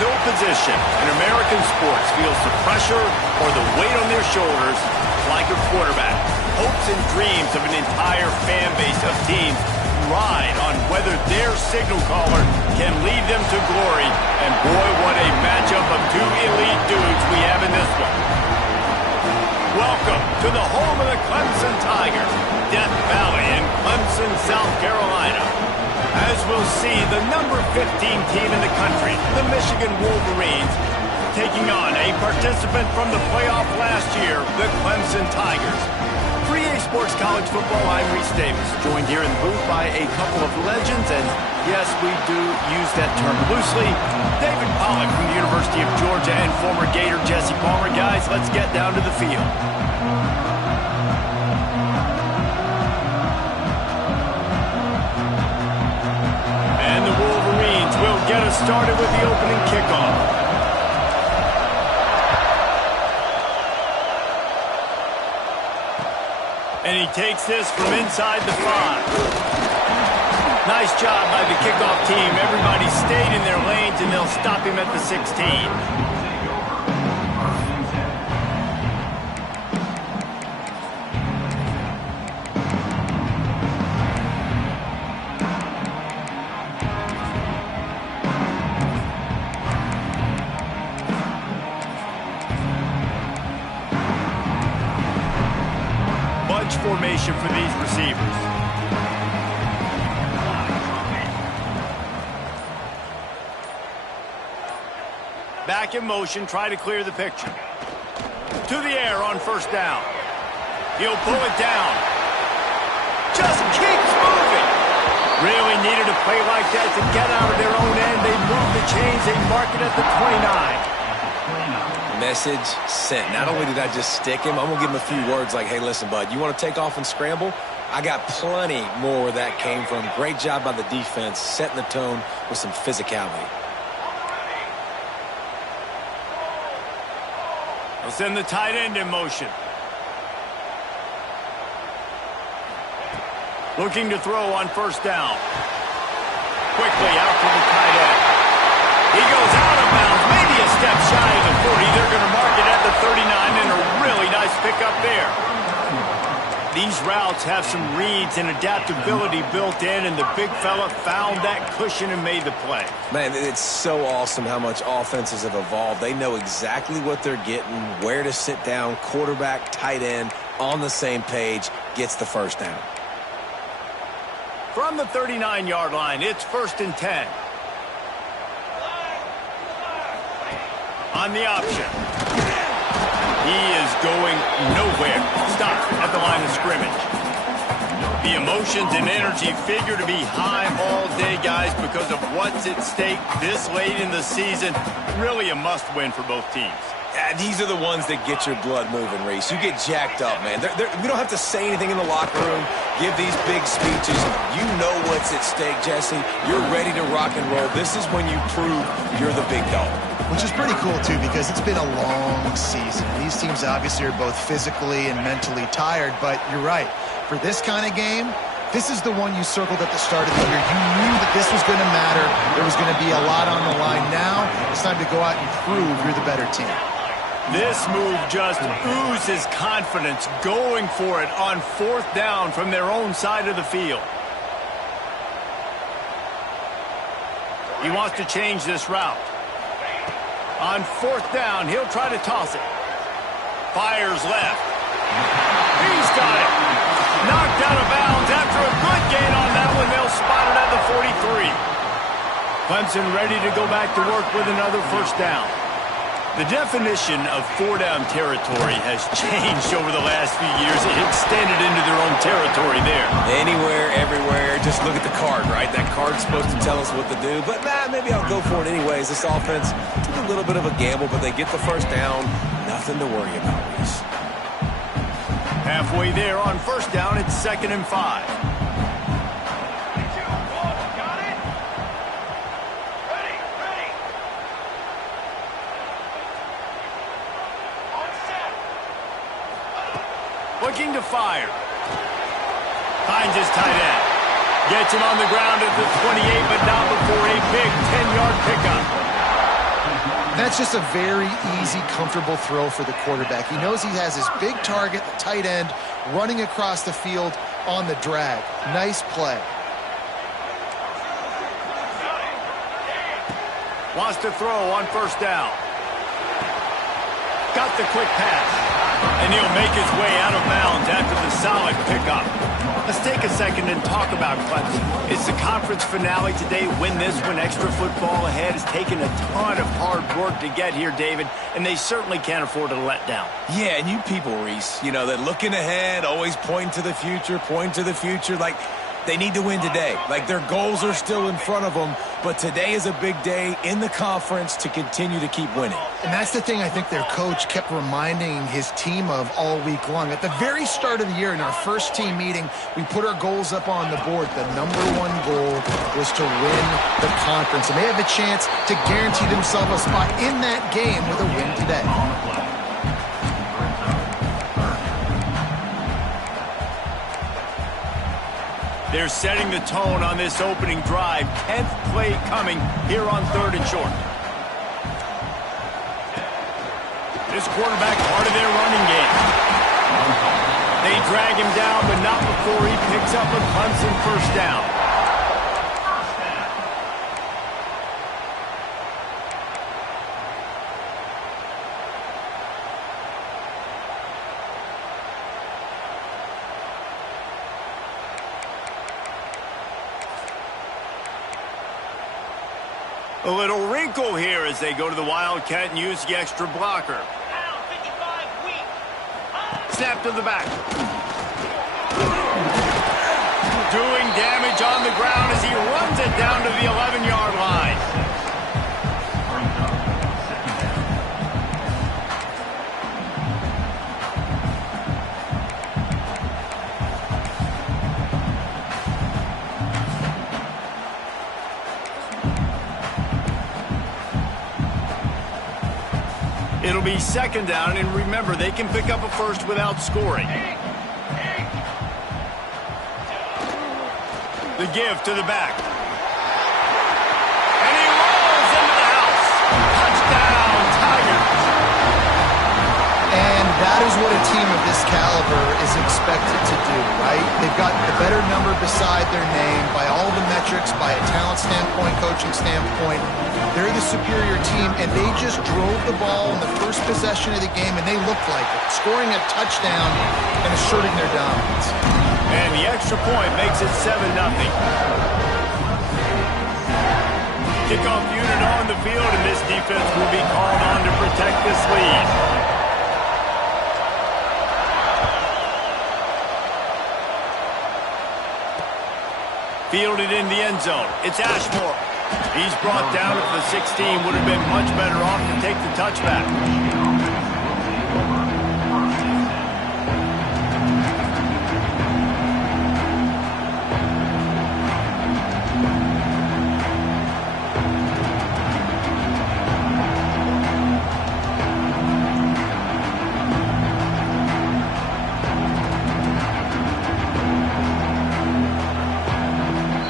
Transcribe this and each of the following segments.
No position in American sports feels the pressure or the weight on their shoulders like a quarterback. Hopes and dreams of an entire fan base of teams ride on whether their signal caller can lead them to glory. And boy, what a matchup of two elite dudes we have in this one. Welcome to the home of the Clemson Tigers, Death Valley in Clemson, South Carolina. As we'll see, the number 15 team in the country, the Michigan Wolverines, taking on a participant from the playoff last year, the Clemson Tigers. For EA Sports College Football, I'm Reese Davis, joined here in the booth by a couple of legends, and yes, we do use that term loosely. David Pollack from the University of Georgia and former Gator Jesse Palmer. Guys, let's get down to the field. And the Wolverines will get us started with the opening kickoff. And he takes this from inside the 5. Nice job by the kickoff team. Everybody stayed in their lanes, and they'll stop him at the 16. Formation for these receivers. Back in motion, try to clear the picture. To the air on first down. He'll pull it down. Just keeps moving. Really needed a play like that to get out of their own end. They move the chains. They mark it at the 29. Message sent. Not only did I just stick him, I'm going to give him a few words like, hey, listen, bud, you want to take off and scramble? I got plenty more where that came from. Great job by the defense, setting the tone with some physicality. They'll send the tight end in motion. Looking to throw on first down. Quickly out to the tight end. He goes out of bounds, maybe a step shy of the 40. They're going to mark it at the 39, and a really nice pickup there. These routes have some reads and adaptability built in, and the big fella found that cushion and made the play. Man, it's so awesome how much offenses have evolved. They know exactly what they're getting, where to sit down, quarterback, tight end, on the same page, gets the first down. From the 39-yard line, it's 1st and 10. On the option. He is going nowhere. Stop at the line of scrimmage. The emotions and energy figure to be high all day, guys, because of what's at stake this late in the season. Really a must-win for both teams. These are the ones that get your blood moving, Reese. You get jacked up, man. We don't have to say anything in the locker room, give these big speeches. You know what's at stake, Jesse. You're ready to rock and roll. This is when you prove you're the big dog. Which is pretty cool, too, because it's been a long season. These teams obviously are both physically and mentally tired, but you're right. For this kind of game, this is the one you circled at the start of the year. You knew that this was going to matter. There was going to be a lot on the line. Now it's time to go out and prove you're the better team. This move just oozes confidence, going for it on 4th down from their own side of the field. He wants to change this route. On 4th down, he'll try to toss it. Fires left. He's got it. Knocked out of bounds after a good gain on that one. They'll spot it at the 43. Clemson ready to go back to work with another first down. The definition of 4-down territory has changed over the last few years. It extended into their own territory there. Anywhere, everywhere. Just look at the card, right? That card's supposed to tell us what to do. But, maybe I'll go for it anyways. This offense took a little bit of a gamble, but they get the first down. Nothing to worry about, Reese. Halfway there on first down, it's 2nd and 5. Looking to fire. Finds his tight end. Gets him on the ground at the 28, but not before a big 10-yard pickup. That's just a very easy, comfortable throw for the quarterback. He knows he has his big target, the tight end, running across the field on the drag. Nice play. Wants to throw on first down. Got the quick pass. And he'll make his way out of bounds after the solid pickup. Let's take a second and talk about Clemson. It's the conference finale today. Win this one. Extra football ahead. Has taken a ton of hard work to get here, David, and they certainly can't afford to let down. Yeah, and you people, Reese, you know, that looking ahead, always pointing to the future, like they need to win today. Like their goals are still in front of them, but today is a big day in the conference to continue to keep winning. And that's the thing I think their coach kept reminding his team of all week long. At the very start of the year in our first team meeting, we put our goals up on the board. The #1 goal was to win the conference, and they have a chance to guarantee themselves a spot in that game with a win today. They're setting the tone on this opening drive. 10th play coming here on 3rd and short. This quarterback part of their running game. They drag him down, but not before he picks up a Clemson first down. A little wrinkle here as they go to the Wildcat and use the extra blocker. Snap to the back. Doing damage on the ground as he runs it down to the 11-yard line. It'll be 2nd down, and remember, they can pick up a first without scoring. The give to the back. And he rolls into the house. Touchdown, Tigers. And that is what a team of this caliber is expected to do, right? They've got the better number beside their name by all the metrics, by a talent standpoint, coaching standpoint. They're the superior team, and they just drove the ball in the first possession of the game, and they looked like it, scoring a touchdown and asserting their dominance. And the extra point makes it 7-0. Kickoff unit on the field, and this defense will be called on to protect this lead. Fielded in the end zone. It's Ashmore. He's brought down at the 16. Would have been much better off to take the touchback.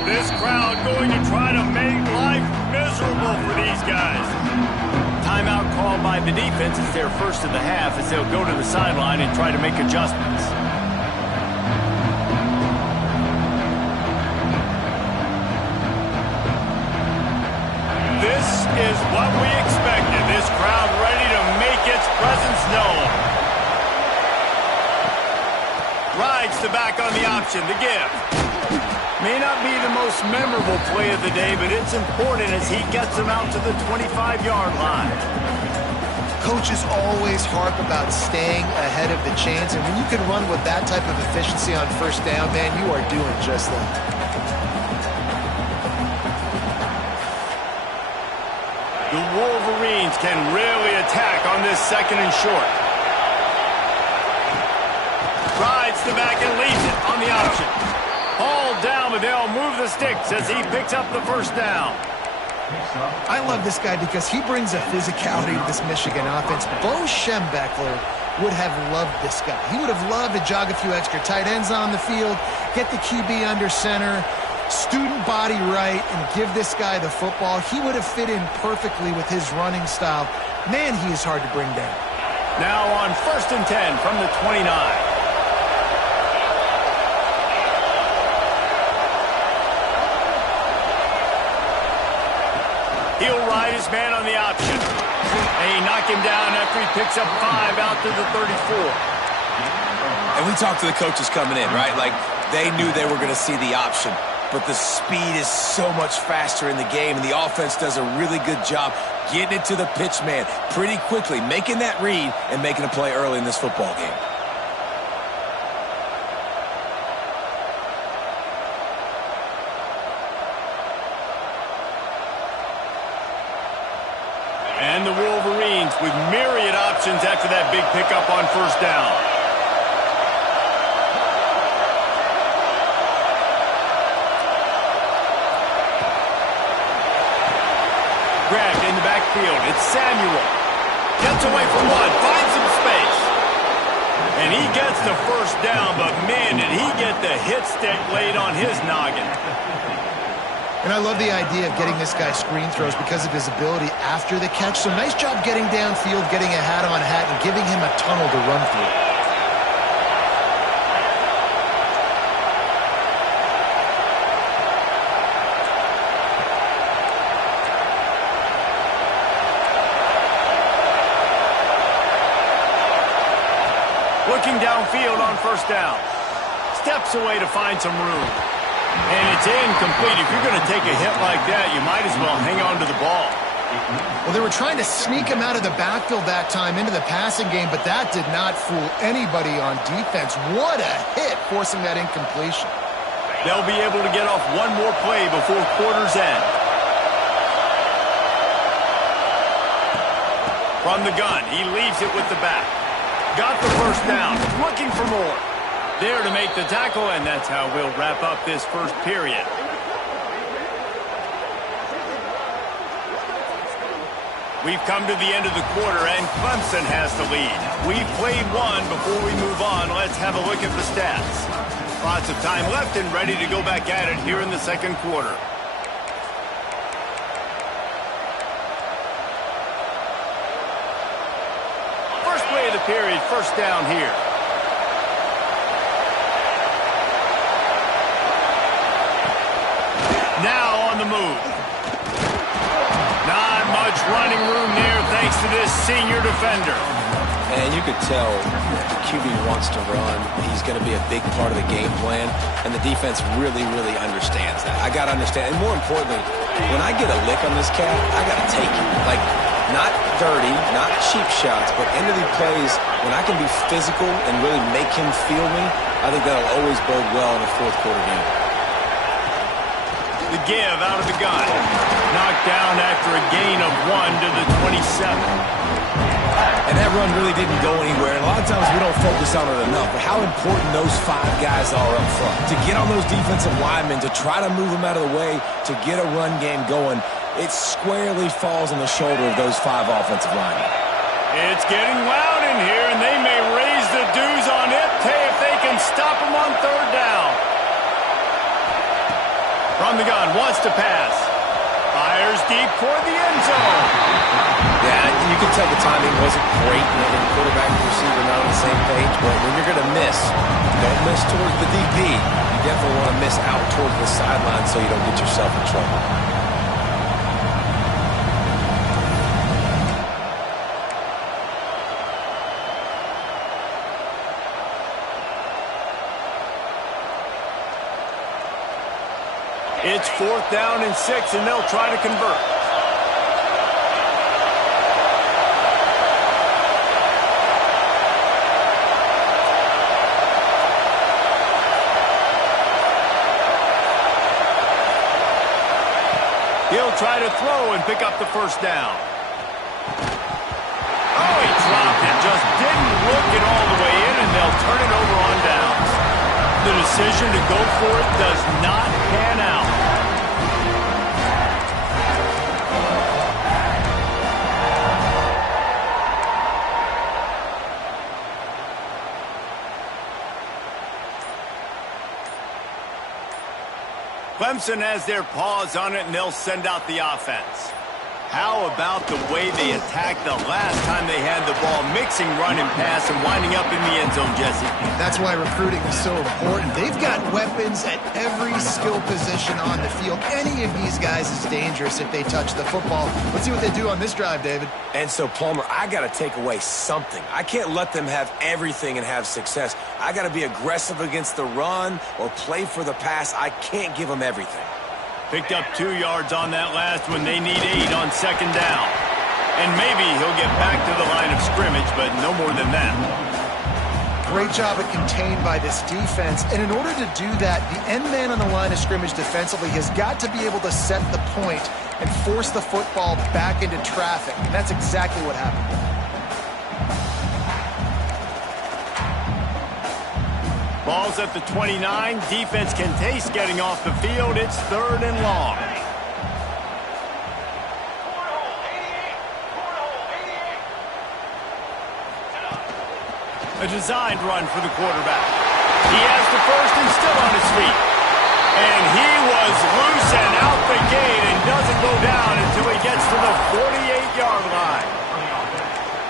This crowd going to try to make life miserable for these guys. Timeout called by the defense. It's their first of the half as they'll go to the sideline and try to make adjustments. This is what we expected. This crowd ready to make its presence known. Rides the back on the option. The give. May not be the most memorable play of the day, but it's important as he gets them out to the 25-yard line. Coaches always harp about staying ahead of the chains, and when you can run with that type of efficiency on first down, man, you are doing just that. The Wolverines can really attack on this 2nd and short. Rides the back and leaves it on the option. All down, but they'll move the sticks as he picks up the first down. I love this guy because he brings a physicality to this Michigan offense. Bo Schembechler would have loved this guy. He would have loved to jog a few extra tight ends on the field, get the QB under center, student body right and give this guy the football, he would have fit in perfectly with his running style. Man, he is hard to bring down. Now on 1st and 10 from the 29. He'll ride his man on the option. And he knocked him down after he picks up 5 out to the 34. And we talked to the coaches coming in, right? Like, they knew they were going to see the option. But the speed is so much faster in the game, and the offense does a really good job getting it to the pitch man pretty quickly, making that read and making a play early in this football game. And the Wolverines with myriad options after that big pickup on 1st down. Grabbed in the backfield. It's Samuel. Gets away from one. Finds some space. And he gets the 1st down, but man, did he get the hit stick laid on his noggin. And I love the idea of getting this guy screen throws because of his ability after the catch. So nice job getting downfield, getting a hat-on-hat, and giving him a tunnel to run through. Looking downfield on 1st down. Steps away to find some room. And it's incomplete. If you're going to take a hit like that, you might as well hang on to the ball. Well, they were trying to sneak him out of the backfield that time into the passing game, but that did not fool anybody on defense. What a hit, forcing that incompletion. They'll be able to get off one more play before quarter's end. From the gun, he leaves it with the back. Got the 1st down, looking for more. There to make the tackle, and that's how we'll wrap up this 1st period. We've come to the end of the quarter, and Clemson has the lead. We've played one. Before we move on, let's have a look at the stats. Lots of time left and ready to go back at it here in the 2nd quarter. First play of the period, 1st down here. Now on the move. Not much running room there thanks to this senior defender. And you could tell the QB wants to run. He's going to be a big part of the game plan, and the defense really, really understands that. I got to understand, and more importantly, when I get a lick on this cat, I got to take it. Like, not dirty, not cheap shots, but end of the plays, when I can be physical and really make him feel me, I think that'll always bode well in a 4th quarter game. The give out of the gun. Knocked down after a gain of 1 to the 27. And that run really didn't go anywhere. And a lot of times we don't focus on it enough. But how important those 5 guys are up front. To get on those defensive linemen, to try to move them out of the way, to get a run game going, it squarely falls on the shoulder of those 5 offensive linemen. It's getting loud in here, and they may raise the dues on it if they can stop them on 3rd down. From the gun, wants to pass. Fires deep toward the end zone. Yeah, you can tell the timing wasn't great. The quarterback and receiver not on the same page. But when you're going to miss, don't miss towards the DP. You definitely want to miss out towards the sideline so you don't get yourself in trouble. It's 4th down and 6, and they'll try to convert. He'll try to throw and pick up the 1st down. Oh, he dropped it. Just didn't look it all the way in, and they'll turn it over on downs. The decision to go for it does not pan out. Clemson has their paws on it, and they'll send out the offense. How about the way they attacked the last time they had the ball, mixing run and pass and winding up in the end zone, Jesse? That's why recruiting is so important. They've got weapons at every skill position on the field. Any of these guys is dangerous if they touch the football. Let's see what they do on this drive, David. And so, Palmer, I got to take away something. I can't let them have everything and have success. I got to be aggressive against the run or play for the pass. I can't give them everything. Picked up 2 yards on that last one. They need 8 on second down. And maybe he'll get back to the line of scrimmage, but no more than that. Great job at contained by this defense. And in order to do that, the end man on the line of scrimmage defensively has got to be able to set the point and force the football back into traffic. And that's exactly what happened. Ball's at the 29. Defense can taste getting off the field. It's 3rd and long. A designed run for the quarterback. He has the first and still on his feet. And he was loose and out the gate and doesn't go down until he gets to the 48-yard line.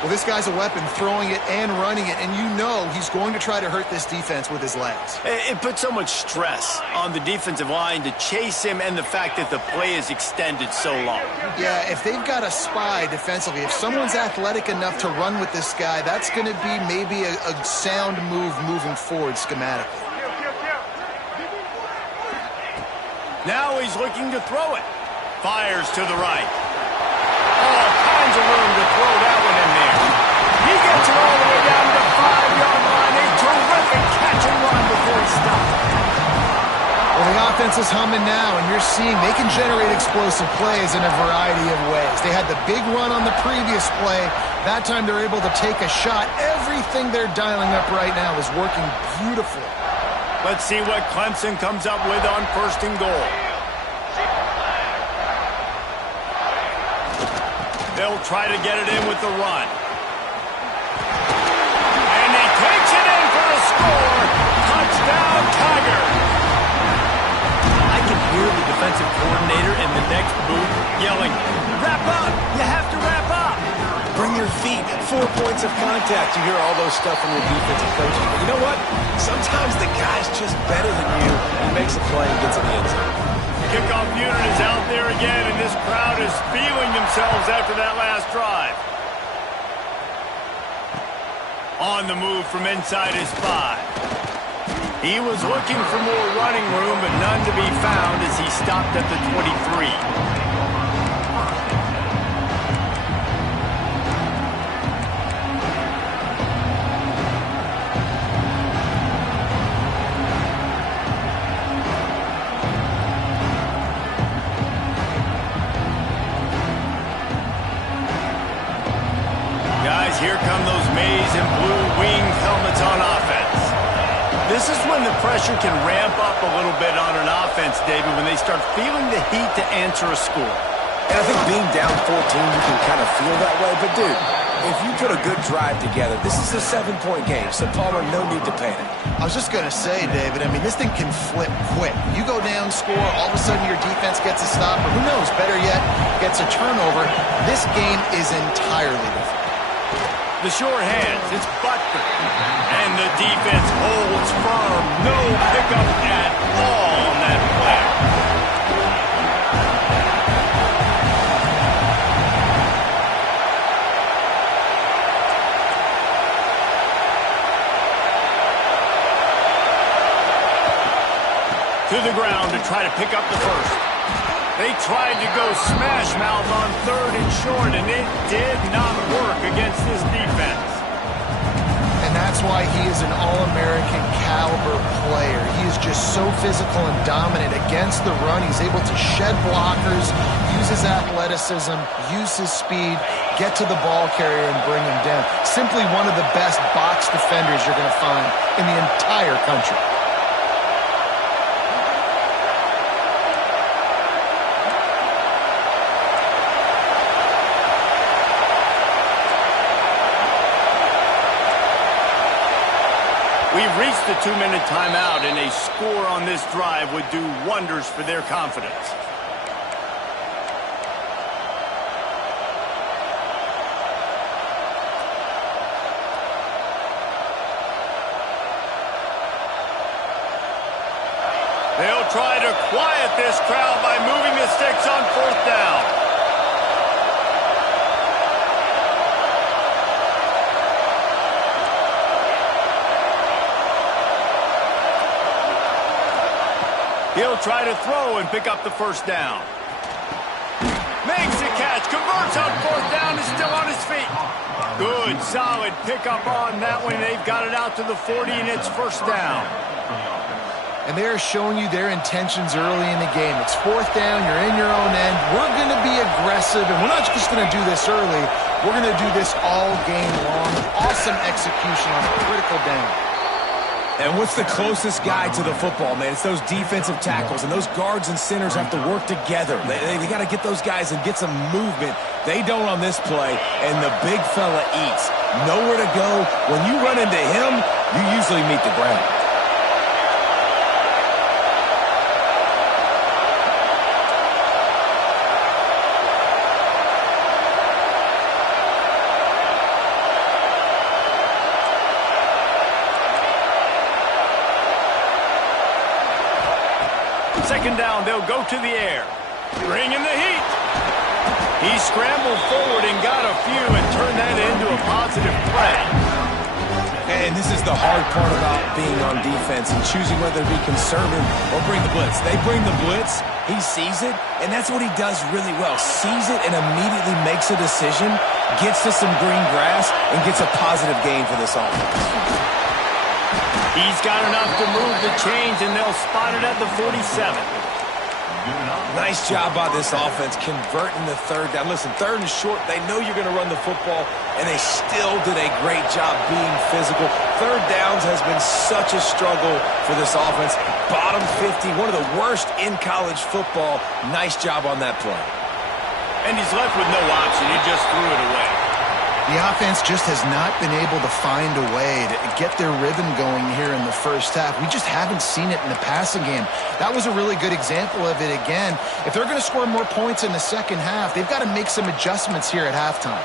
Well, this guy's a weapon, throwing it and running it, and you know he's going to try to hurt this defense with his legs. It puts so much stress on the defensive line to chase him and the fact that the play is extended so long. Yeah, if they've got a spy defensively, if someone's athletic enough to run with this guy, that's going to be maybe a sound move moving forward schematically. Now he's looking to throw it. Fires to the right. All kinds of room to throw that one in there. He gets it all the way down to the 5-yard line. A terrific catch and run before he stopped. Well, the offense is humming now, and you're seeing they can generate explosive plays in a variety of ways. They had the big run on the previous play. That time they're able to take a shot. Everything they're dialing up right now is working beautifully. Let's see what Clemson comes up with on 1st and goal. They'll try to get it in with the run. And he takes it in for the score. Touchdown, Tiger. I can hear the defensive coordinator in the next booth yelling, "Wrap up! You have to wrap up!" Bring your feet. 4 points of contact. You hear all those stuff from your defensive coaches. But you know what? Sometimes the guy's just better than you and makes a play and gets in the end zone. Kickoff unit is out there again, and this crowd is feeling themselves after that last drive. On the move from inside his 5. He was looking for more running room, but none to be found as he stopped at the 23. Here come those maize and blue winged helmets on offense. This is when the pressure can ramp up a little bit on an offense, David, when they start feeling the heat to answer a score. And I think being down 14, you can kind of feel that way. But, dude, if you put a good drive together, this is a 7-point game, so Palmer, no need to panic. I was just going to say, David, I mean, this thing can flip quick. You go down, score, all of a sudden your defense gets a stop, or who knows, better yet, gets a turnover. This game is entirely different. The short hands, it's Butker. And the defense holds firm. No pickup at all on that play. To the ground to try to pick up the first. They tried to go smash mouth on 3rd and short, and it did not work against this defense. And that's why he is an All-American caliber player. He is just so physical and dominant against the run. He's able to shed blockers, use his athleticism, use his speed, get to the ball carrier and bring him down. Simply one of the best box defenders you're going to find in the entire country. We've We've reached the 2-minute timeout, and a score on this drive would do wonders for their confidence. They'll try to quiet this crowd by moving the sticks on 4th down. He'll try to throw and pick up the 1st down. Makes the catch, converts on 4th down, is still on his feet. Good, solid pickup on that one. They've got it out to the 40, and it's 1st down. And they're showing you their intentions early in the game. It's 4th down, you're in your own end. We're going to be aggressive, and we're not just going to do this early. We're going to do this all game long. Awesome execution on a critical down. And what's the closest guy to the football, man? It's those defensive tackles, and those guards and centers have to work together. They got to get those guys and get some movement. They don't on this play, and the big fella eats. Nowhere to go. When you run into him, you usually meet the ground. Second down, they'll go to the air. Bringing the heat. He scrambled forward and got a few and turned that into a positive play. And this is the hard part about being on defense and choosing whether to be conservative or bring the blitz. They bring the blitz, he sees it, and that's what he does really well. Sees it and immediately makes a decision, gets to some green grass, and gets a positive gain for this offense. He's got enough to move the chains, and they'll spot it at the 47. Nice job by this offense converting the 3rd down. Listen, 3rd and short, they know you're going to run the football, and they still did a great job being physical. 3rd downs has been such a struggle for this offense. Bottom 50, one of the worst in college football. Nice job on that play. And he's left with no option. He just threw it away. The offense just has not been able to find a way to get their rhythm going here in the first half. We just haven't seen it in the passing game. That was a really good example of it again. If they're going to score more points in the second half, they've got to make some adjustments here at halftime.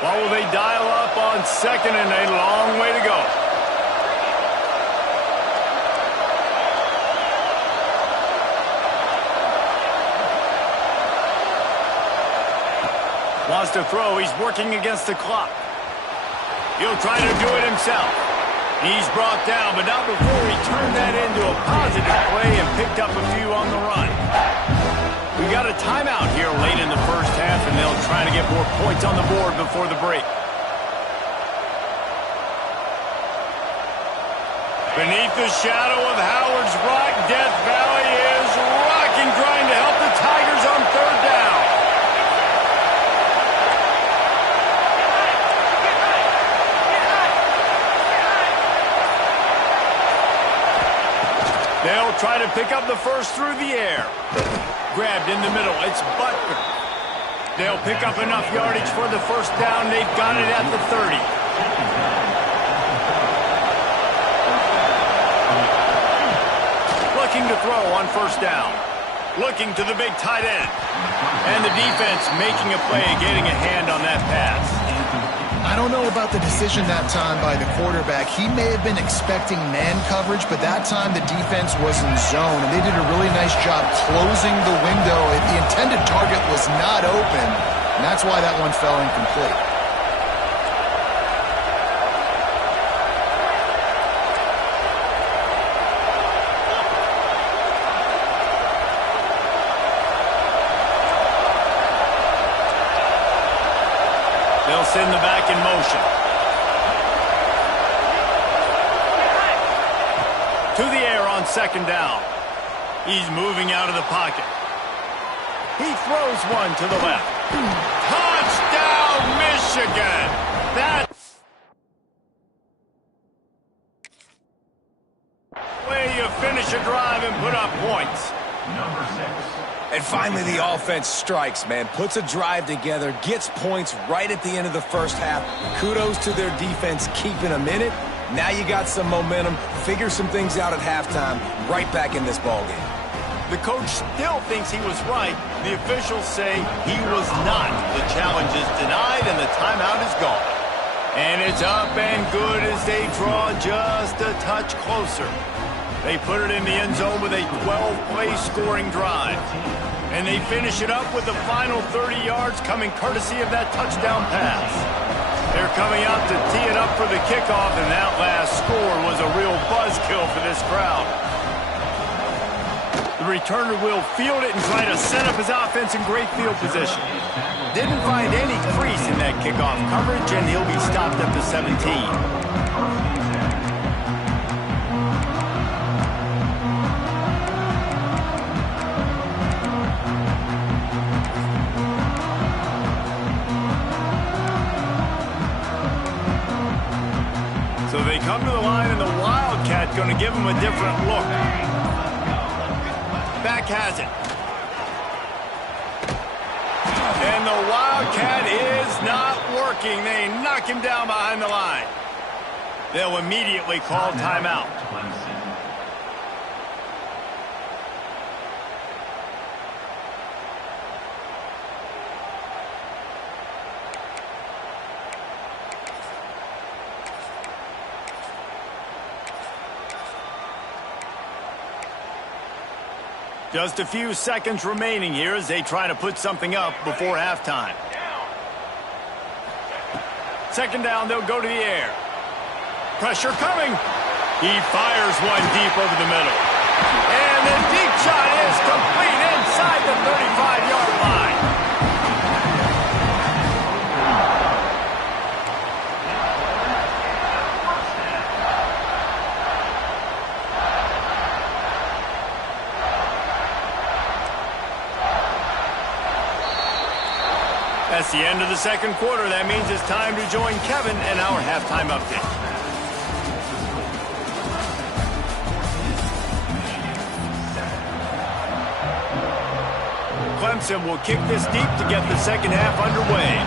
What will they dial up on 2nd and a long way to go? Wants to throw. He's working against the clock. He'll try to do it himself. He's brought down, but not before he turned that into a positive play and picked up a few on the run. We got a timeout here late in the first half, and they'll try to get more points on the board before the break. Beneath the shadow of Howard's Rock, Death Valley is rocking, trying to help the Tigers on 3rd down. They'll try to pick up the 1st through the air. Grabbed in the middle. It's Butker. They'll pick up enough yardage for the 1st down. They've got it at the 30. Looking to throw on 1st down. Looking to the big tight end. And the defense making a play and getting a hand on that pass. I don't know about the decision that time by the quarterback. He may have been expecting man coverage, but that time the defense was in zone, and they did a really nice job closing the window. The intended target was not open, and that's why that one fell incomplete. They'll send the back in motion. To the air on 2nd down. He's moving out of the pocket. He throws one to the left. Touchdown, Michigan! That's the way you finish a drive and put up points. Number 6. And finally, the offense strikes, man. Puts a drive together, gets points right at the end of the first half. Kudos to their defense keeping them in it. Now you got some momentum. Figure some things out at halftime. Right back in this ballgame. The coach still thinks he was right. The officials say he was not. The challenge is denied, and the timeout is gone. And it's up and good as they draw just a touch closer. They put it in the end zone with a 12-play scoring drive. And they finish it up with the final 30 yards coming courtesy of that touchdown pass. They're coming out to tee it up for the kickoff, and that last score was a real buzzkill for this crowd. The returner will field it and try to set up his offense in great field position. Didn't find any crease in that kickoff coverage, and he'll be stopped at the 17. So they come to the line, and the Wildcat going to give them a different look. Back has it. And the Wildcat is not working. They knock him down behind the line. They'll immediately call timeout. Just a few seconds remaining here as they try to put something up before halftime. Second down, they'll go to the air. Pressure coming. He fires one deep over the middle. And the deep shot is complete inside the 35-yard line. That's the end of the second quarter. That means it's time to join Kevin and our halftime update. Clemson will kick this deep to get the second half underway.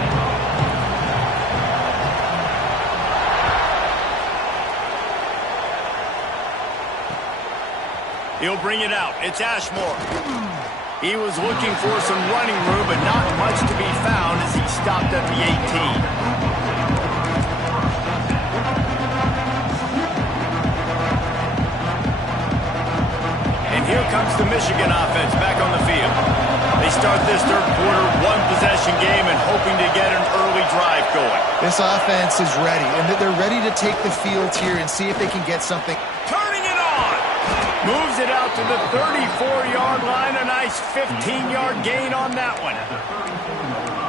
He'll bring it out. It's Ashmore. He was looking for some running room, but not much to be found as he stopped at the 18. And here comes the Michigan offense back on the field. They start this third quarter one-possession game and hoping to get an early drive going. This offense is ready, and they're ready to take the field here and see if they can get something. Turning it on! Moves it out to the 34-yard line. A nice 15-yard gain on that one.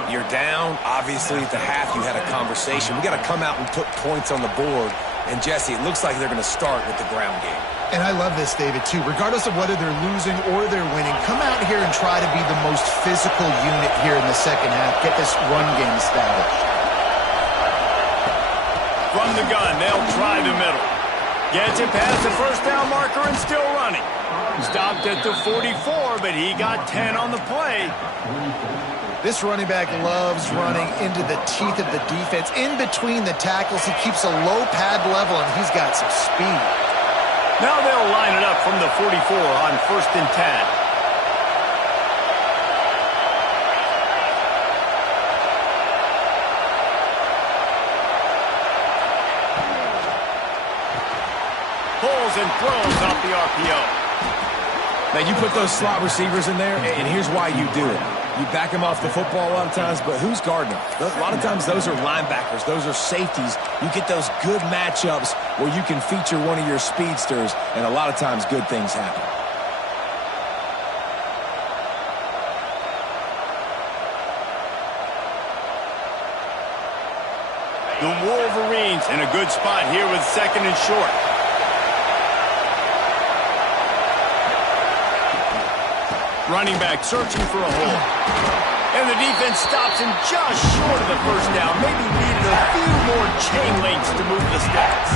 You're down. Obviously, at the half, you had a conversation. We got to come out and put points on the board. And, Jesse, it looks like they're going to start with the ground game. And I love this, David, too. Regardless of whether they're losing or they're winning, come out here and try to be the most physical unit here in the second half. Get this run game established. From the gun, they'll try the middle. Gets it past the first down marker and still running. Stopped at the 44, but he got 10 on the play. This running back loves running into the teeth of the defense. In between the tackles, he keeps a low pad level, and he's got some speed. Now they'll line it up from the 44 on 1st and 10. Pulls and throws off the RPO. Now, you put those slot receivers in there, and here's why you do it. You back them off the football a lot of times, but who's guarding them? A lot of times those are linebackers. Those are safeties. You get those good matchups where you can feature one of your speedsters, and a lot of times good things happen. The Wolverines in a good spot here with 2nd and short. Running back searching for a hole. And the defense stops him just short of the first down. Maybe needed a few more chain links to move the stats.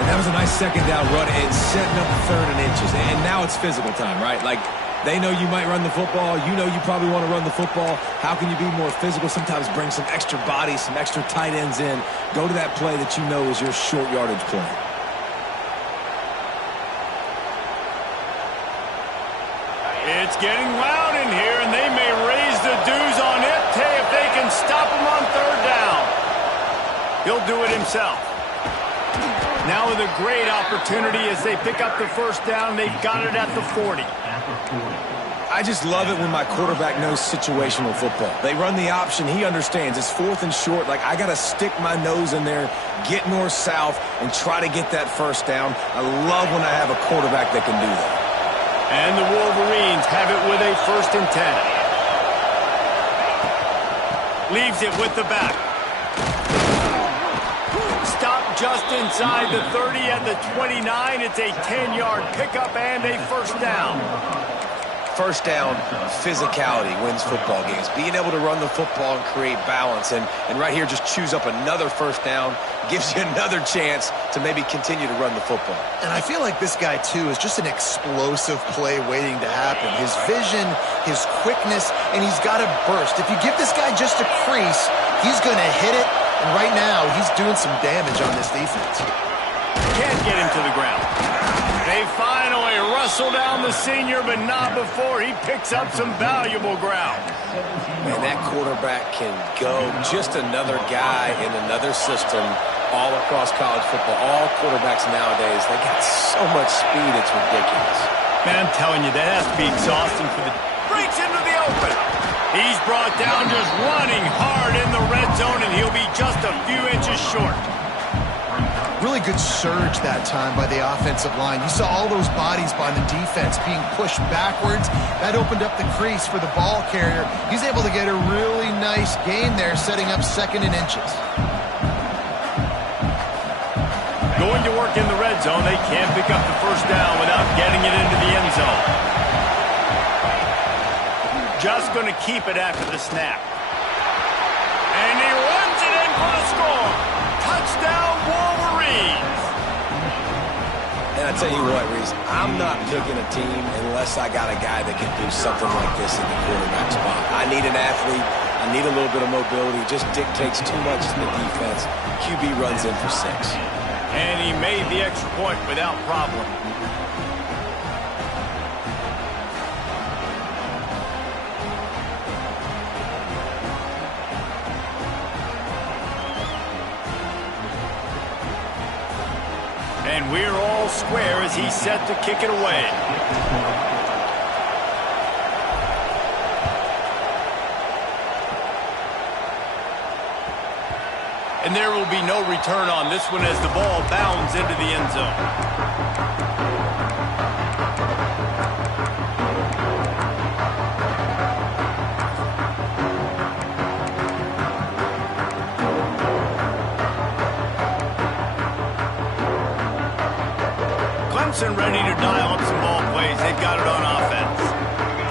And that was a nice second down run and setting up 3rd and inches. And now it's physical time, right? Like, They know you might run the football. You know you probably want to run the football. How can you be more physical? Sometimes bring some extra bodies, some extra tight ends in. Go to that play that you know is your short yardage play. It's getting loud in here, and they may raise the dues on it. Hey, if they can stop him on third down. He'll do it himself. Now with a great opportunity as they pick up the first down. They've got it at the 40. I just love it when my quarterback knows situational football. They run the option. He understands. It's 4th and short. Like, I got to stick my nose in there, get north-south, and try to get that first down. I love when I have a quarterback that can do that. And the Wolverines have it with a 1st and 10. Leaves it with the back. Stop just inside the 30 at the 29. It's a 10-yard pickup and a first down. First down, physicality wins football games. Being able to run the football and create balance. And right here, just choose up another first down. Gives you another chance to maybe continue to run the football. And I feel like this guy, too, is just an explosive play waiting to happen. His vision, his quickness, and he's got a burst. If you give this guy just a crease, he's going to hit it. And right now, he's doing some damage on this defense. Can't get him to the ground. They finally wrestle down the senior, but not before he picks up some valuable ground. Man, that quarterback can go. Just another guy in another system all across college football. All quarterbacks nowadays, they got so much speed, it's ridiculous. Man, I'm telling you, that has to be exhausting for the... Breaks into the open. He's brought down just running hard in the red zone, and he'll be just a few inches short. Really good surge that time by the offensive line. You saw all those bodies by the defense being pushed backwards. That opened up the crease for the ball carrier. He's able to get a really nice gain there, setting up 2nd and inches. Going to work in the red zone. They can't pick up the first down without getting it into the end zone. Just going to keep it after the snap. And he runs it in for the score. Touchdown, Wolverines. And I tell you what, Reese, I'm not picking a team unless I got a guy that can do something like this in the quarterback spot. I need an athlete. I need a little bit of mobility. It just dictates too much in the defense. QB runs in for 6. And he made the extra point without problem. And we're all square as he's set to kick it away. And there will be no return on this one as the ball bounds into the end zone. Clemson ready to dial up some ball plays. They've got it on offense.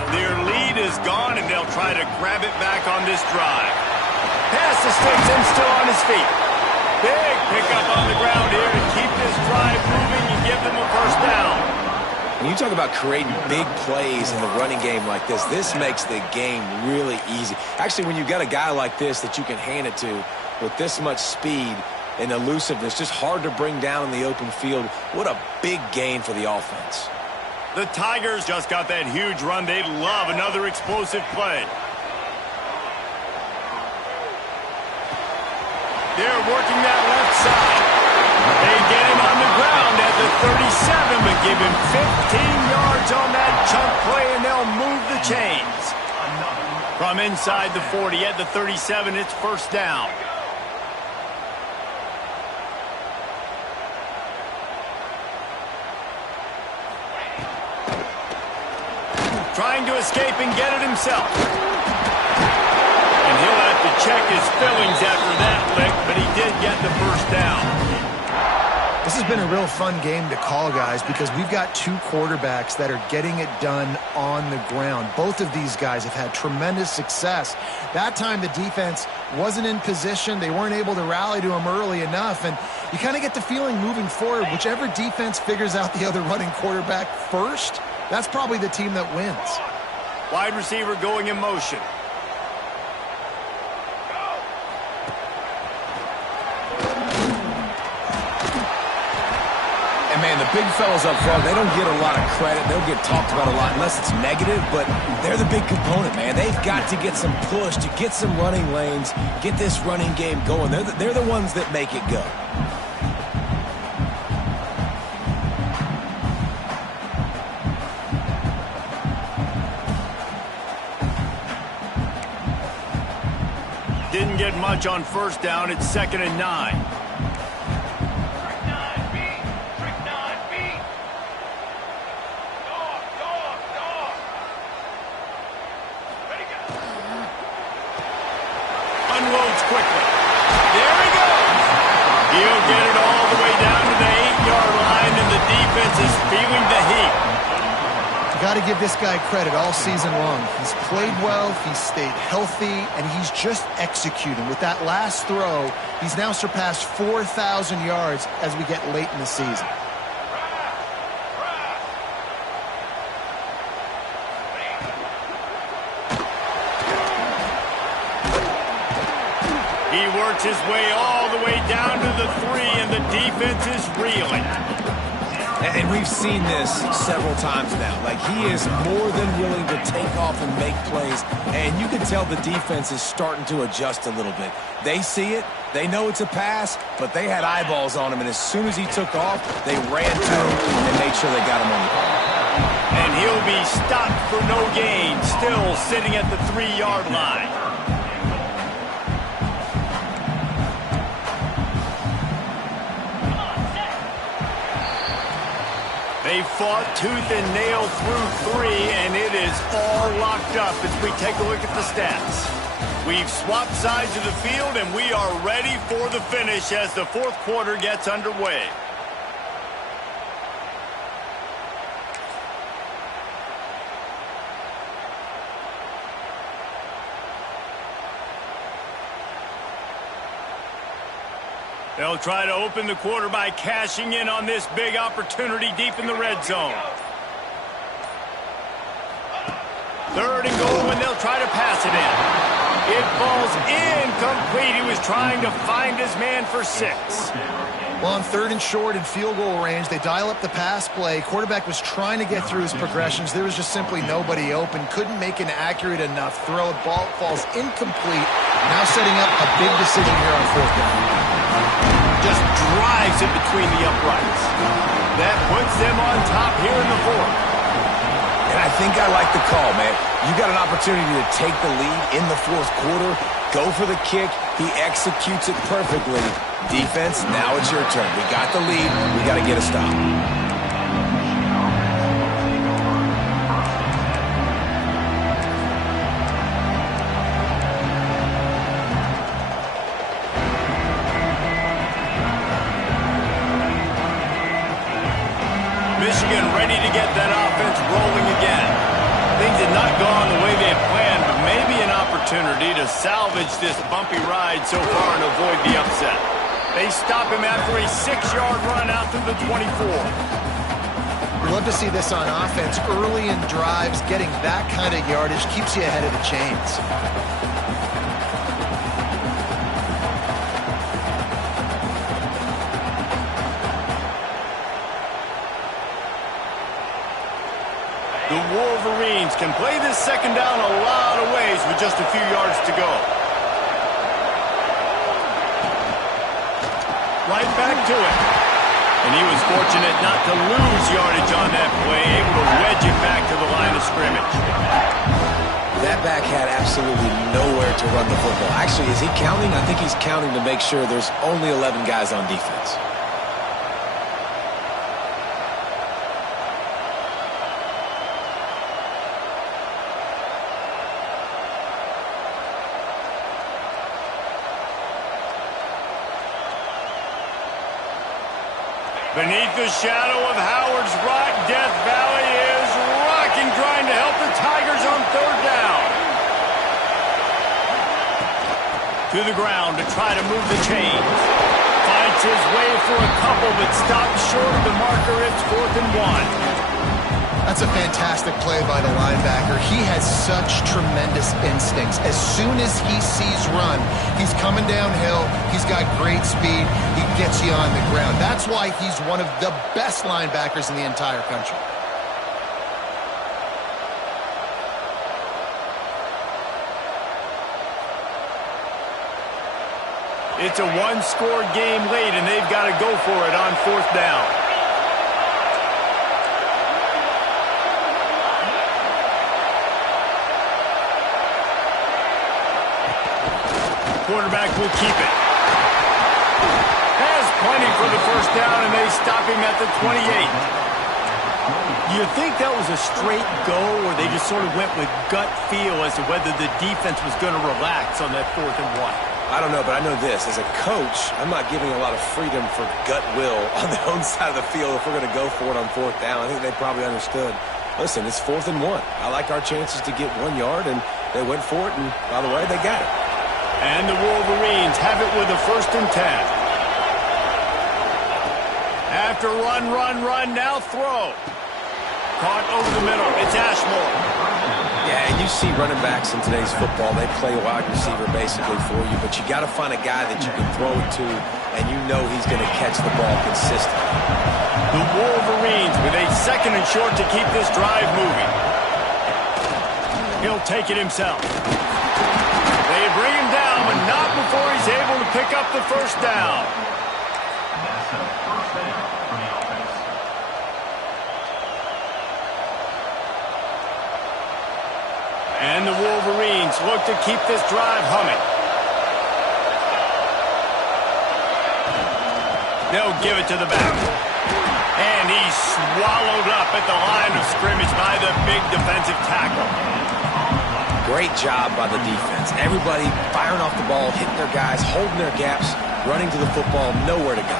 Their lead is gone, and they'll try to grab it back on this drive. Pass to sticks and still on his feet. Big pickup on the ground here to keep this drive moving and give them a first down. When you talk about creating big plays in the running game like this makes the game really easy. Actually, when you've got a guy like this that you can hand it to with this much speed and elusiveness, just hard to bring down in the open field. What a big gain for the offense. The Tigers just got that huge run. They'd love another explosive play. They're working that left side. They get him on the ground at the 37, but give him 15 yards on that chunk play, and they'll move the chains. From inside the 40 at the 37, it's first down. Trying to escape and get it himself. And he'll have to check his fillings after that lick, but he did get the first down. This has been a real fun game to call, guys, because we've got 2 quarterbacks that are getting it done on the ground. Both of these guys have had tremendous success. That time the defense wasn't in position. They weren't able to rally to him early enough, and you kind of get the feeling moving forward, whichever defense figures out the other running quarterback first, that's probably the team that wins. Wide receiver going in motion. And, man, the big fellas up front, they don't get a lot of credit. They'll get talked about a lot unless it's negative, but they're the big component, man. They've got to get some push, to get some running lanes, get this running game going. They're the ones that make it go. Didn't get much on first down. It's 2nd and 9. Unloads quickly. There he goes. He'll get it all the way down to the 8-yard line, and the defense is feeling the heat. Got to give this guy credit all season long. He's played well, he's stayed healthy, and he's just executing. With that last throw, he's now surpassed 4,000 yards as we get late in the season. He works his way all the way down to the 3, and the defense is reeling. And we've seen this several times now. Like, he is more than willing to take off and make plays. And you can tell the defense is starting to adjust a little bit. They see it. They know it's a pass, but they had eyeballs on him. And as soon as he took off, they ran to him and made sure they got him on the ball. And he'll be stopped for no gain, still sitting at the 3-yard line. They fought tooth and nail through 3, and it is all locked up as we take a look at the stats. We've swapped sides of the field, and we are ready for the finish as the 4th quarter gets underway. They'll try to open the quarter by cashing in on this big opportunity deep in the red zone. 3rd and goal, and they'll try to pass it in. It falls incomplete. He was trying to find his man for 6. Well, on 3rd and short and field goal range, they dial up the pass play. Quarterback was trying to get through his progressions. There was just simply nobody open. Couldn't make an accurate enough throw. Ball falls incomplete. Now setting up a big decision here on 4th down. Just drives it between the uprights. That puts them on top here in the 4th. And I think I like the call, man. You got an opportunity to take the lead in the 4th quarter. Go for the kick. He executes it perfectly. Defense, now it's your turn. We got the lead. We got to get a stop. Michigan ready to get that offense rolling again. Things had not gone the way they had planned, but maybe an opportunity to salvage this bumpy ride so far and avoid the upset. They stop him after a 6-yard run out to the 24. We love to see this on offense. Early in drives, getting that kind of yardage keeps you ahead of the chains. The Wolverines can play this 2nd down a lot of ways with just a few yards to go. Right back to it. And he was fortunate not to lose yardage on that play, able to wedge it back to the line of scrimmage. That back had absolutely nowhere to run the football. Actually, is he counting? I think he's counting to make sure there's only 11 guys on defense. Beneath the shadow of Howard's Rock, Death Valley is rocking, trying to help the Tigers on 3rd down. To the ground to try to move the chains. Fights his way for a couple, but stops short of the marker. It's 4th and 1. That's a fantastic play by the linebacker. He has such tremendous instincts. As soon as he sees run, he's coming downhill. He's got great speed. He gets you on the ground. That's why he's one of the best linebackers in the entire country. It's a one-score game late, and they've got to go for it on 4th down. Quarterback will keep it. Has plenty for the 1st down, and they stop him at the 28. You think that was a straight go, or they just sort of went with gut feel as to whether the defense was going to relax on that 4th and 1? I don't know, but I know this. As a coach, I'm not giving a lot of freedom for gut will on their own side of the field if we're going to go for it on 4th down. I think they probably understood. Listen, it's 4th and 1. I like our chances to get 1 yard, and they went for it, and by the way, they got it. And the Wolverines have it with a 1st and 10. After run, now throw. Caught over the middle. It's Ashmore. Yeah, and you see running backs in today's football, they play a wide receiver basically for you, but you got to find a guy that you can throw it to, and you know he's going to catch the ball consistently. The Wolverines with a 2nd and short to keep this drive moving. He'll take it himself. They bring him down, but not before he's able to pick up the 1st down. And the Wolverines look to keep this drive humming. They'll give it to the back. And he's swallowed up at the line of scrimmage by the big defensive tackle. Great job by the defense. Everybody firing off the ball, hitting their guys, holding their gaps, running to the football, nowhere to go.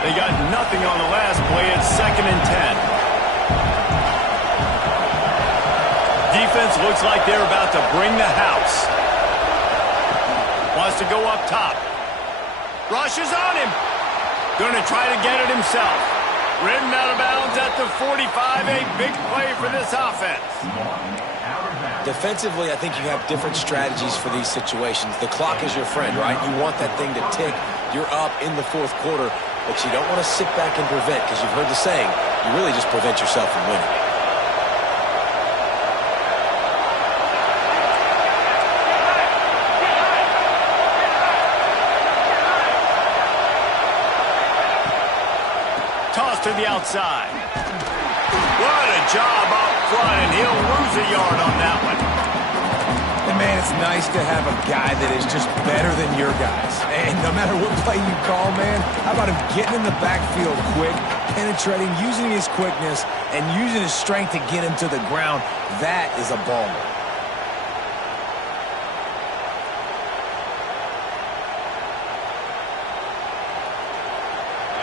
They got nothing on the last play. It's 2nd and 10. Defense looks like they're about to bring the house. Wants to go up top. Rushes on him. Going to try to get it himself. Ridden out of bounds at the 45. A big play for this offense. Defensively, I think you have different strategies for these situations. The clock is your friend, right? You want that thing to tick. You're up in the 4th quarter, but you don't want to sit back and prevent, because you've heard the saying, you really just prevent yourself from winning. To the outside. What a job up front, and he'll lose a yard on that one. And man, it's nice to have a guy that is just better than your guys. And no matter what play you call, man, how about him getting in the backfield quick, penetrating, using his quickness, and using his strength to get him to the ground. That is a baller.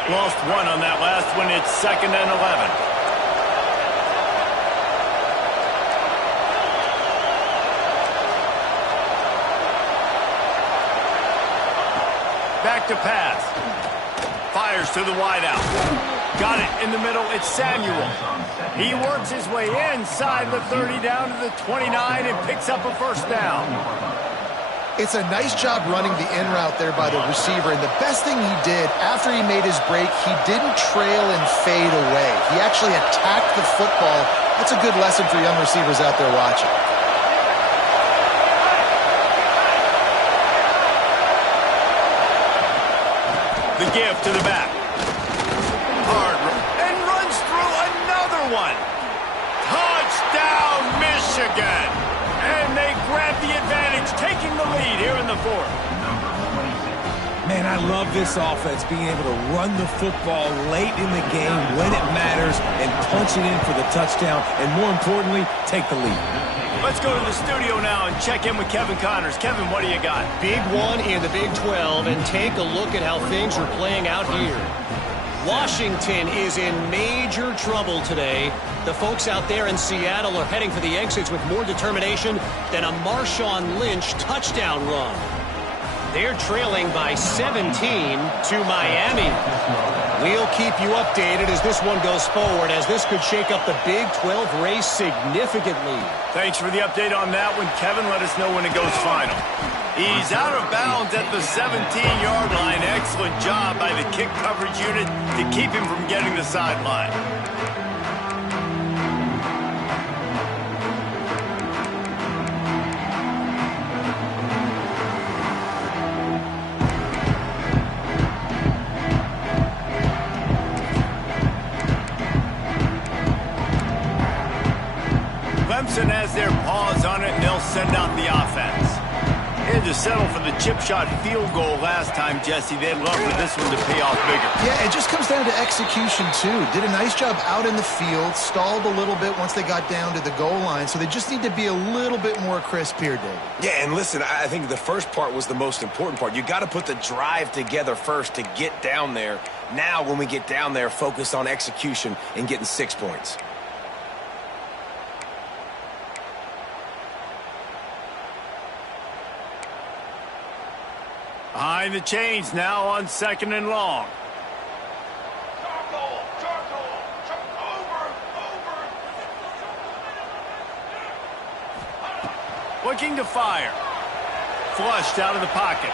Lost 1 on that last one. It's 2nd and 11. Back to pass. Fires to the wideout. Got it in the middle. It's Samuel. He works his way inside the 30 down to the 29 and picks up a 1st down. It's a nice job running the in route there by the receiver, and the best thing he did after he made his break, he didn't trail and fade away. He actually attacked the football. That's a good lesson for young receivers out there watching. The give to the back. Hard and runs through another one. Touchdown, Michigan. And they grab the advantage, taking the lead here in the 4th. Man, I love this offense, being able to run the football late in the game when it matters and punch it in for the touchdown, and more importantly, take the lead. Let's go to the studio now and check in with Kevin Connors. Kevin, what do you got? Big one in the Big 12, and take a look at how things are playing out here. Washington is in major trouble today. The folks out there in Seattle are heading for the exits with more determination than a Marshawn Lynch touchdown run. They're trailing by 17 to Miami. We'll keep you updated as this one goes forward, as this could shake up the Big 12 race significantly. Thanks for the update on that one, Kevin. Let us know when it goes final. He's out of bounds at the 17-yard line. Excellent job by the kick coverage unit to keep him from getting the sideline. Clemson has their paws on it, and they'll send out the offense. They had to settle for the chip shot field goal last time, Jesse. They'd love for this one to pay off bigger. Yeah, it just comes down to execution, too. Did a nice job out in the field, stalled a little bit once they got down to the goal line, so they just need to be a little bit more crisp here, Dave. Yeah, and listen, I think the first part was the most important part. You got to put the drive together first to get down there. Now, when we get down there, focus on execution and getting 6 points. Behind the chains now on 2nd and long. Looking to fire. Flushed out of the pocket.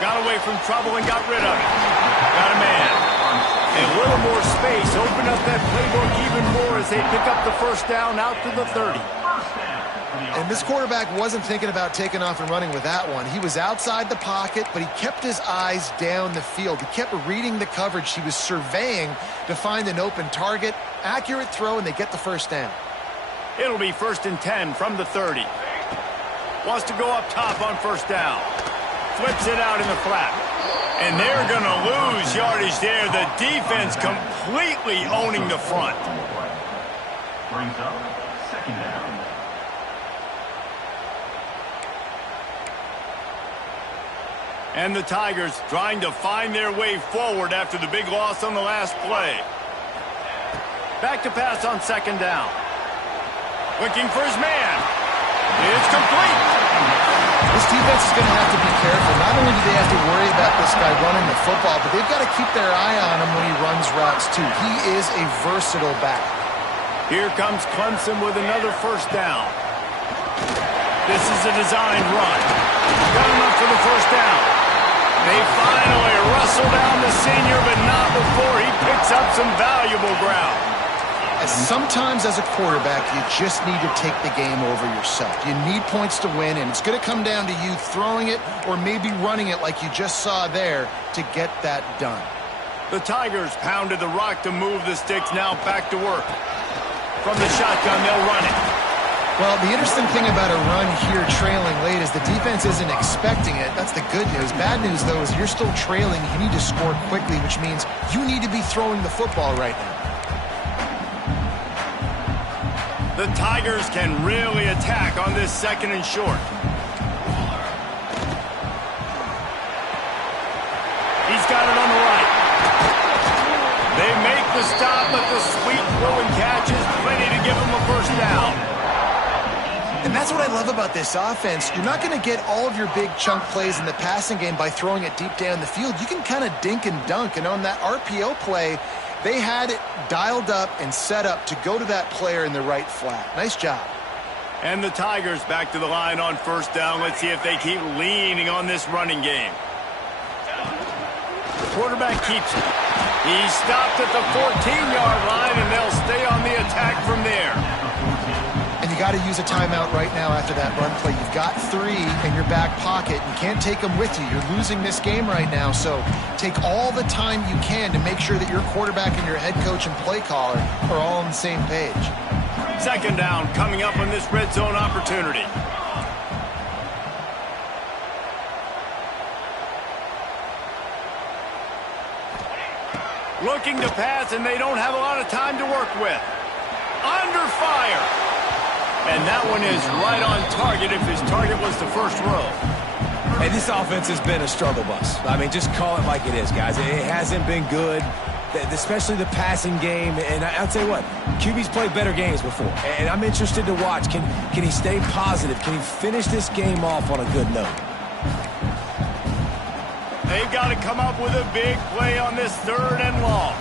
Got away from trouble and got rid of it. Got a man. And a little more space. Open up that playbook even more as they pick up the first down out to the 30. And this quarterback wasn't thinking about taking off and running with that one. He was outside the pocket, but he kept his eyes down the field. He kept reading the coverage. He was surveying to find an open target. Accurate throw, and they get the first down. It'll be 1st and 10 from the 30. Wants to go up top on first down. Flips it out in the flat. And they're going to lose yardage there. The defense completely owning the front. Brings up 2nd down. And the Tigers trying to find their way forward after the big loss on the last play. Back to pass on 2nd down. Looking for his man. It's complete. This defense is going to have to be careful. Not only do they have to worry about this guy running the football, but they've got to keep their eye on him when he runs routes too. He is a versatile back. Here comes Clemson with another first down. This is a designed run. Got him up for the first down. They finally wrestle down the senior, but not before he picks up some valuable ground. Sometimes as a quarterback, you just need to take the game over yourself. You need points to win, and it's going to come down to you throwing it or maybe running it like you just saw there to get that done. The Tigers pounded the rock to move the sticks. Now back to work. From the shotgun, they'll run it. Well, the interesting thing about a run here trailing late is the defense isn't expecting it. That's the good news. Bad news, though, is you're still trailing. You need to score quickly, which means you need to be throwing the football right now. The Tigers can really attack on this 2nd and short. He's got it on the right. They make the stop, but the sweet throwing catch is plenty to give them a first down. And that's what I love about this offense. You're not going to get all of your big chunk plays in the passing game by throwing it deep down the field. You can kind of dink and dunk. And on that RPO play, they had it dialed up and set up to go to that player in the right flat. Nice job. And the Tigers back to the line on first down. Let's see if they keep leaning on this running game. The quarterback keeps it. He's stopped at the 14-yard line, and they'll stay on the attack from there. And you got to use a timeout right now after that run play. You've got 3 in your back pocket. You can't take them with you. You're losing this game right now. So take all the time you can to make sure that your quarterback and your head coach and play caller are all on the same page. 2nd down coming up on this red zone opportunity. Looking to pass, and they don't have a lot of time to work with. Under fire. And that one is right on target if his target was the first row. Hey, this offense has been a struggle bus. I mean, just call it like it is, guys. It hasn't been good, especially the passing game. And I'll tell you what, QB's played better games before. And I'm interested to watch. Can he stay positive? Can he finish this game off on a good note? They've got to come up with a big play on this 3rd and long.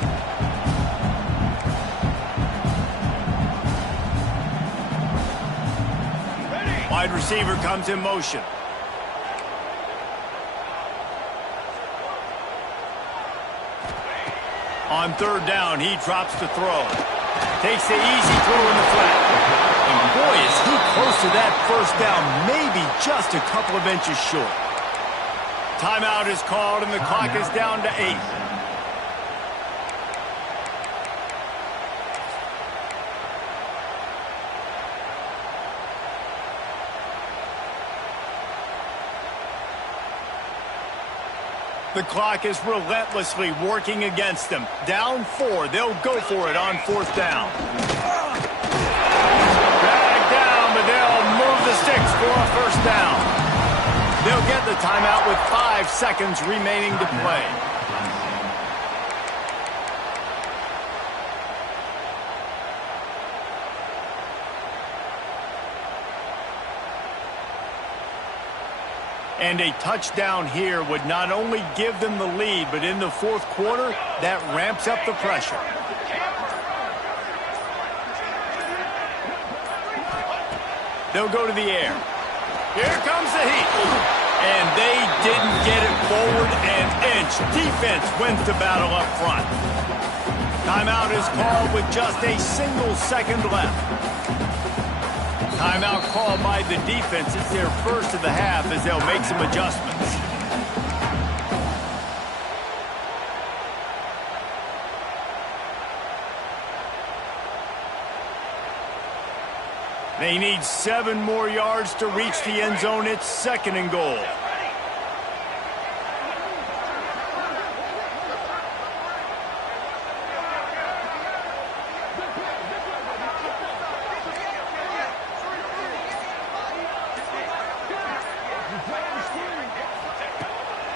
Wide receiver comes in motion. On 3rd down, he drops to throw. Takes the easy throw in the flat. And boy, is he close to that 1st down, maybe just a couple of inches short. Timeout is called, and the clock is down to 8. The clock is relentlessly working against them. Down 4. They'll go for it on 4th down. Drag down, but they'll move the sticks for a 1st down. They'll get the timeout with 5 seconds remaining to play. And a touchdown here would not only give them the lead, but in the 4th quarter, that ramps up the pressure. They'll go to the air. Here comes the heat. And they didn't get it forward an inch. Defense wins the battle up front. Timeout is called with just a single second left. Timeout called by the defense. It's their 1st of the half as they'll make some adjustments. They need 7 more yards to reach the end zone. It's 2nd and goal.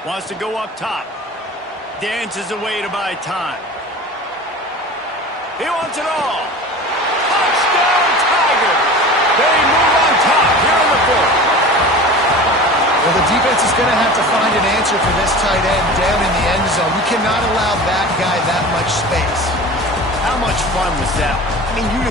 Wants to go up top. Dances away to buy time. He wants it all. Touchdown, Tigers! They move on top here in the 4th. Well, the defense is going to have to find an answer for this tight end down in the end zone. You cannot allow that guy that much space. How much fun was that? I mean, you